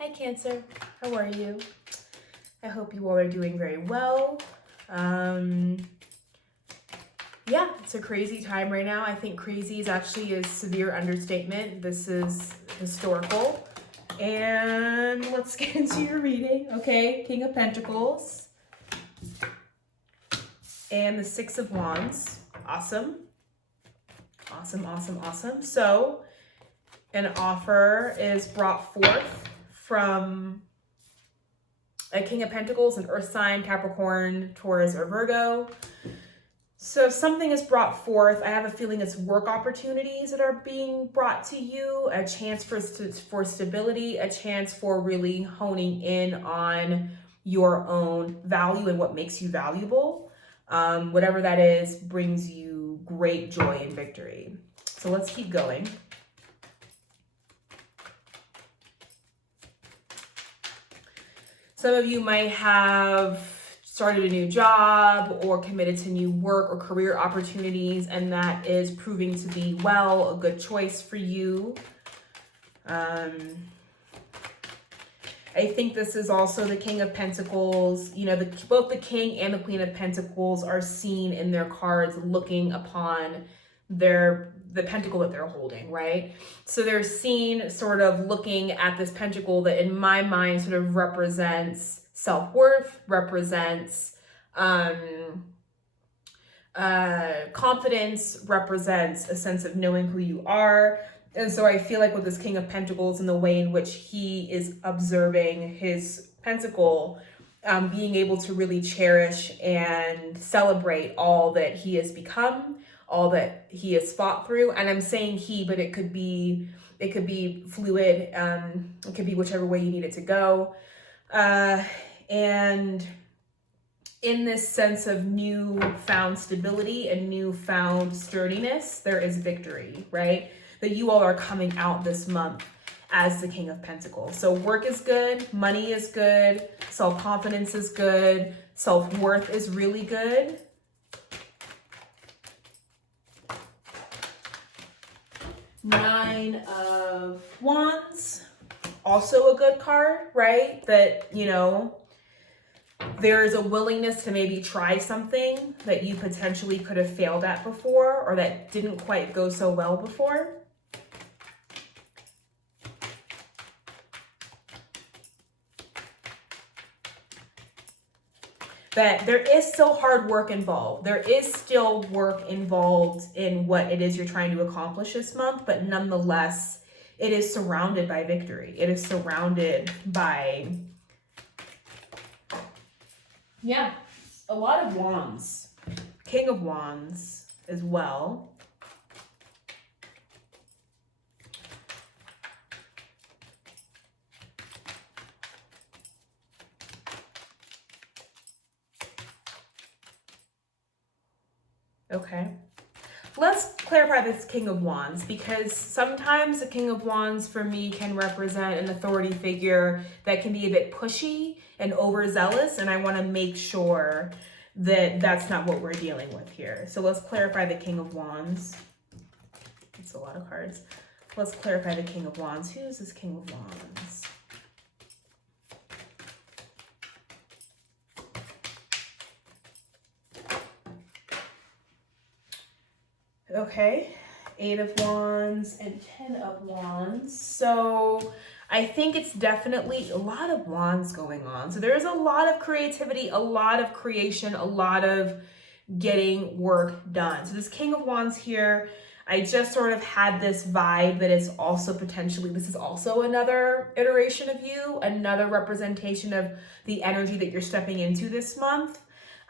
Hi Cancer, how are you? I hope you all are doing very well. Yeah, it's a crazy time right now. I think crazy is actually a severe understatement. This is historical. And let's get into your reading, okay? King of Pentacles and the Six of Wands. Awesome. Awesome, awesome, awesome. So an offer is brought forth from a King of Pentacles, an Earth sign, Capricorn, Taurus, or Virgo. So if something is brought forth, I have a feeling it's work opportunities that are being brought to you, a chance for stability, a chance for really honing in on your own value and what makes you valuable. Whatever that is brings you great joy and victory. So let's keep going. Some of you might have started a new job or committed to new work or career opportunities, and that is proving to be, well, a good choice for you. I think this is also the King of Pentacles. You know, both the King and the Queen of Pentacles are seen in their cards looking upon the pentacle that they're holding, right? So they're seen sort of looking at this pentacle that in my mind sort of represents self-worth, represents confidence, represents a sense of knowing who you are. And so I feel like with this King of Pentacles and the way in which he is observing his pentacle, being able to really cherish and celebrate all that he has become, all that he has fought through. And I'm saying he, but it could be fluid. It could be whichever way you need it to go. And in this sense of newfound stability and newfound sturdiness, there is victory, right? That you all are coming out this month as the King of Pentacles. So work is good, money is good, self-confidence is good, self-worth is really good. Nine of Wands, also a good card, right? That, you know, there's a willingness to maybe try something that you potentially could have failed at before or that didn't quite go so well before. That there is still hard work involved. There is still work involved in what it is you're trying to accomplish this month, but nonetheless, it is surrounded by victory. It is surrounded by, yeah, a lot of wands. King of Wands as well. Okay, let's clarify this King of Wands, because sometimes the King of Wands for me can represent an authority figure that can be a bit pushy and overzealous, and I want to make sure that that's not what we're dealing with here. So let's clarify the King of Wands. It's a lot of cards. Let's clarify the King of Wands. Who is this King of Wands? Okay, 8 of Wands and 10 of Wands. So I think it's definitely a lot of wands going on. So there's a lot of creativity, a lot of creation, a lot of getting work done. So this King of Wands here, I just sort of had this vibe that is also potentially, this is also another iteration of you, another representation of the energy that you're stepping into this month.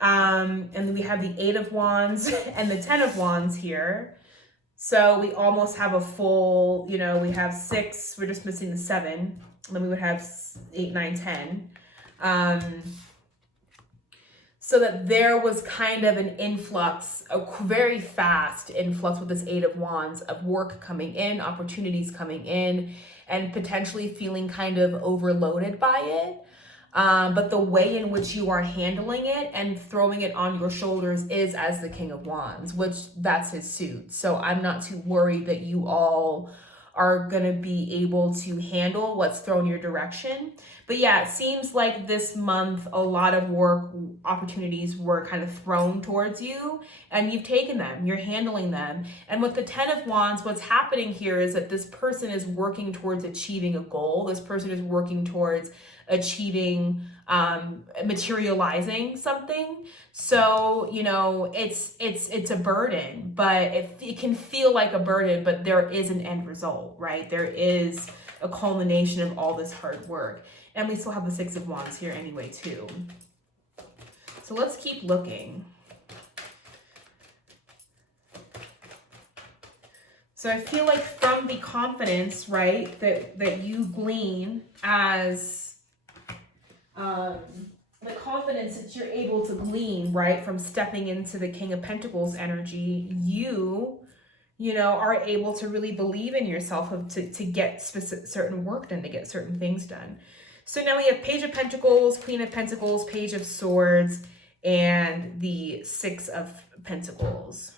And then we have the 8 of Wands and the 10 of Wands here. So we almost have a full, you know, we have 6, we're just missing the 7. And then we would have 8, 9, 10. So that there was kind of an influx, a very fast influx with this 8 of Wands of work coming in, opportunities coming in, and potentially feeling kind of overloaded by it. But the way in which you are handling it and throwing it on your shoulders is as the King of Wands, which that's his suit. So I'm not too worried that you all are going to be able to handle what's thrown your direction. But yeah, it seems like this month a lot of work opportunities were kind of thrown towards you, and you've taken them, you're handling them. And with the 10 of Wands, what's happening here is that this person is working towards achieving a goal. This person is working towards achieving, materializing something. So, you know, it's a burden, but it can feel like a burden, but there is an end result, right? There is a culmination of all this hard work. And we still have the 6 of Wands here anyway, too. So let's keep looking. So I feel like from the confidence, right, that you glean as the confidence that you're able to glean, right, from stepping into the King of Pentacles energy, you know, are able to really believe in yourself to get certain work done, to get certain things done. So now we have Page of Pentacles, Queen of Pentacles, Page of Swords, and the 6 of Pentacles.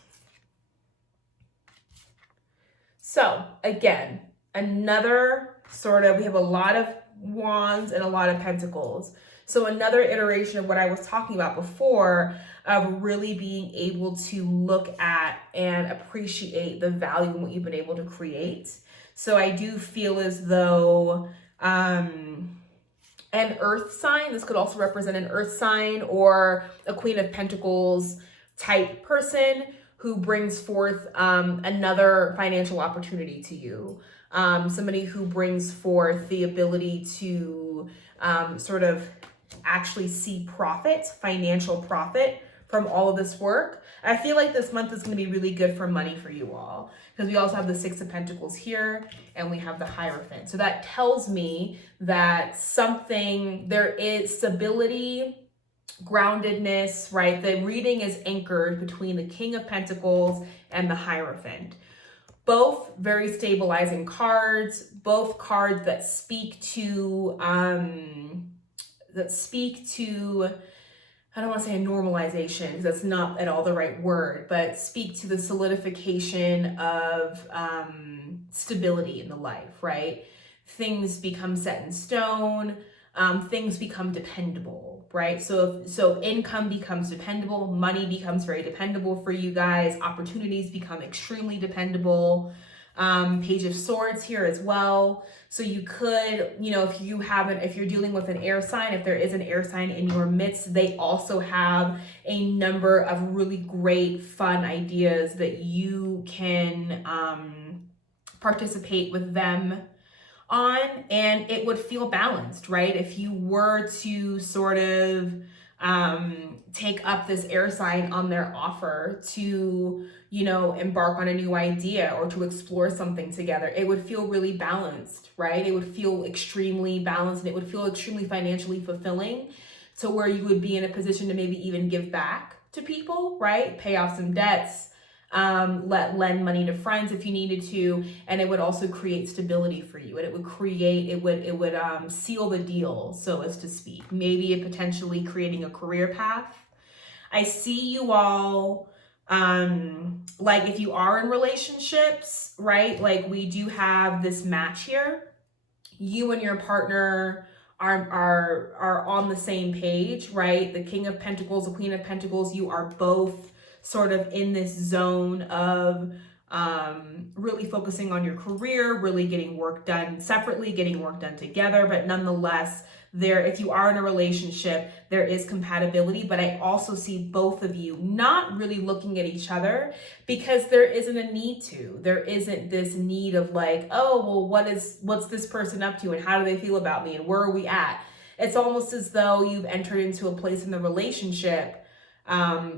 So again, another sort of, we have a lot of Wands and a lot of Pentacles. So another iteration of what I was talking about before, of really being able to look at and appreciate the value in what you've been able to create. So I do feel as though an earth sign, this could also represent an earth sign or a Queen of Pentacles type person who brings forth another financial opportunity to you. Somebody who brings forth the ability to sort of actually see profit, financial profit from all of this work. I feel like this month is going to be really good for money for you all, because we also have the 6 of Pentacles here and we have the Hierophant. So that tells me that there is stability, groundedness, right? The reading is anchored between the King of Pentacles and the Hierophant. Both very stabilizing cards, both cards that speak to, I don't want to say a normalization, because that's not at all the right word, but speak to the solidification of stability in the life, right? Things become set in stone, things become dependable, right? So income becomes dependable, money becomes very dependable for you guys, opportunities become extremely dependable. Page of Swords here as well. So you could, you know, if you're dealing with an air sign, if there is an air sign in your midst, they also have a number of really great, fun ideas that you can participate with them on, and it would feel balanced, right? If you were to sort of take up this air sign on their offer to, you know, embark on a new idea or to explore something together, it would feel really balanced, right? It would feel extremely balanced, and it would feel extremely financially fulfilling, to where you would be in a position to maybe even give back to people, right? Pay off some debts, lend money to friends if you needed to, and it would also create stability for you, and it would seal the deal, so as to speak. Maybe it potentially creating a career path. I see you all, like if you are in relationships, right? Like we do have this match here. You and your partner are on the same page, right? The King of Pentacles, the Queen of Pentacles, you are both sort of in this zone of really focusing on your career, really getting work done separately, getting work done together, but nonetheless, if you are in a relationship, there is compatibility. But I also see both of you not really looking at each other, because there isn't a need to. There isn't this need of like, oh, well, what's this person up to, and how do they feel about me, and where are we at? It's almost as though you've entered into a place in the relationship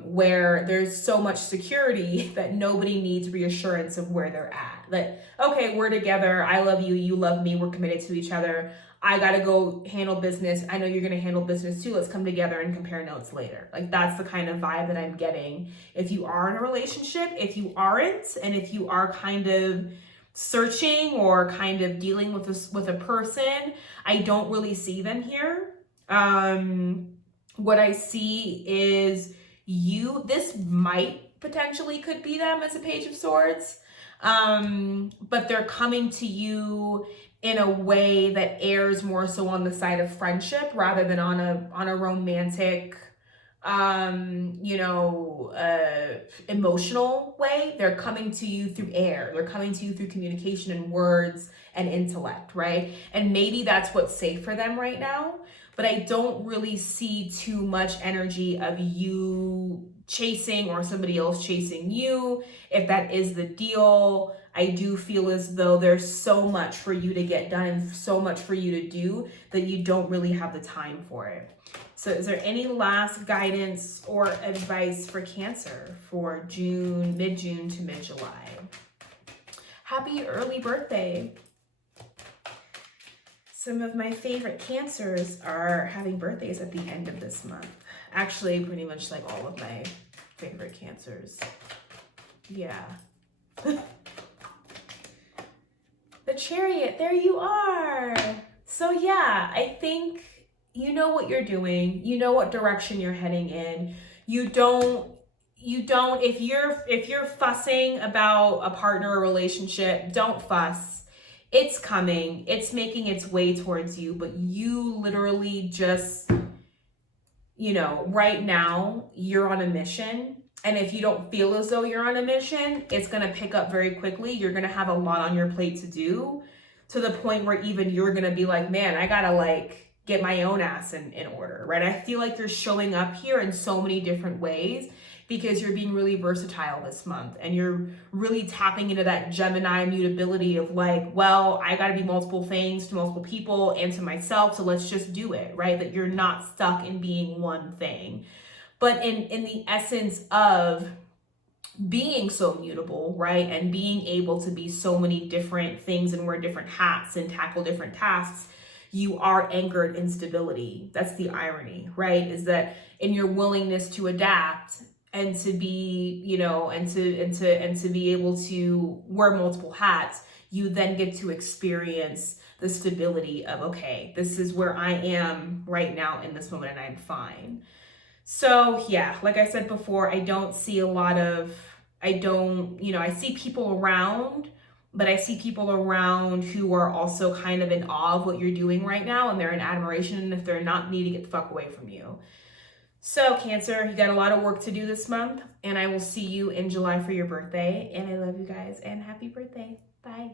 where there's so much security that nobody needs reassurance of where they're at. Like, okay, we're together. I love you. You love me. We're committed to each other. I got to go handle business. I know you're going to handle business too. Let's come together and compare notes later. Like, that's the kind of vibe that I'm getting. If you are in a relationship, if you aren't, and if you are kind of searching or kind of dealing with a person, I don't really see them here. What I see is this might potentially could be them as a Page of Swords. But they're coming to you in a way that airs more so on the side of friendship rather than on a romantic, emotional way. They're coming to you through air. They're coming to you through communication and words and intellect, right? And maybe that's what's safe for them right now. But I don't really see too much energy of you chasing or somebody else chasing you. If that is the deal, I do feel as though there's so much for you to get done and so much for you to do that you don't really have the time for it. So is there any last guidance or advice for Cancer for June, mid-June to mid-July? Happy early birthday. Some of my favorite Cancers are having birthdays at the end of this month. Actually, pretty much like all of my favorite Cancers. Yeah. The Chariot, there you are. So yeah, I think you know what you're doing. You know what direction you're heading in. You don't if you're fussing about a partner or relationship, don't fuss. It's coming. It's making its way towards you, but you literally just, right now you're on a mission. And if you don't feel as though you're on a mission, it's going to pick up very quickly. You're going to have a lot on your plate to do, to the point where even you're going to be like, man, I got to get my own ass in order, right? I feel like you're showing up here in so many different ways because you're being really versatile this month and you're really tapping into that Gemini mutability of well, I got to be multiple things to multiple people and to myself. So let's just do it, right? That you're not stuck in being one thing. But in the essence of being so mutable, right? And being able to be so many different things and wear different hats and tackle different tasks, you are anchored in stability. That's the irony, right? Is that in your willingness to adapt and to be, and to be able to wear multiple hats, you then get to experience the stability of, okay, this is where I am right now in this moment and I'm fine. So yeah, like I said before, I don't see I see people around, but I see people around who are also kind of in awe of what you're doing right now, and they're in admiration, and if they're not, need to get the fuck away from you. So Cancer, you got a lot of work to do this month, and I will see you in July for your birthday, and I love you guys, and happy birthday. Bye.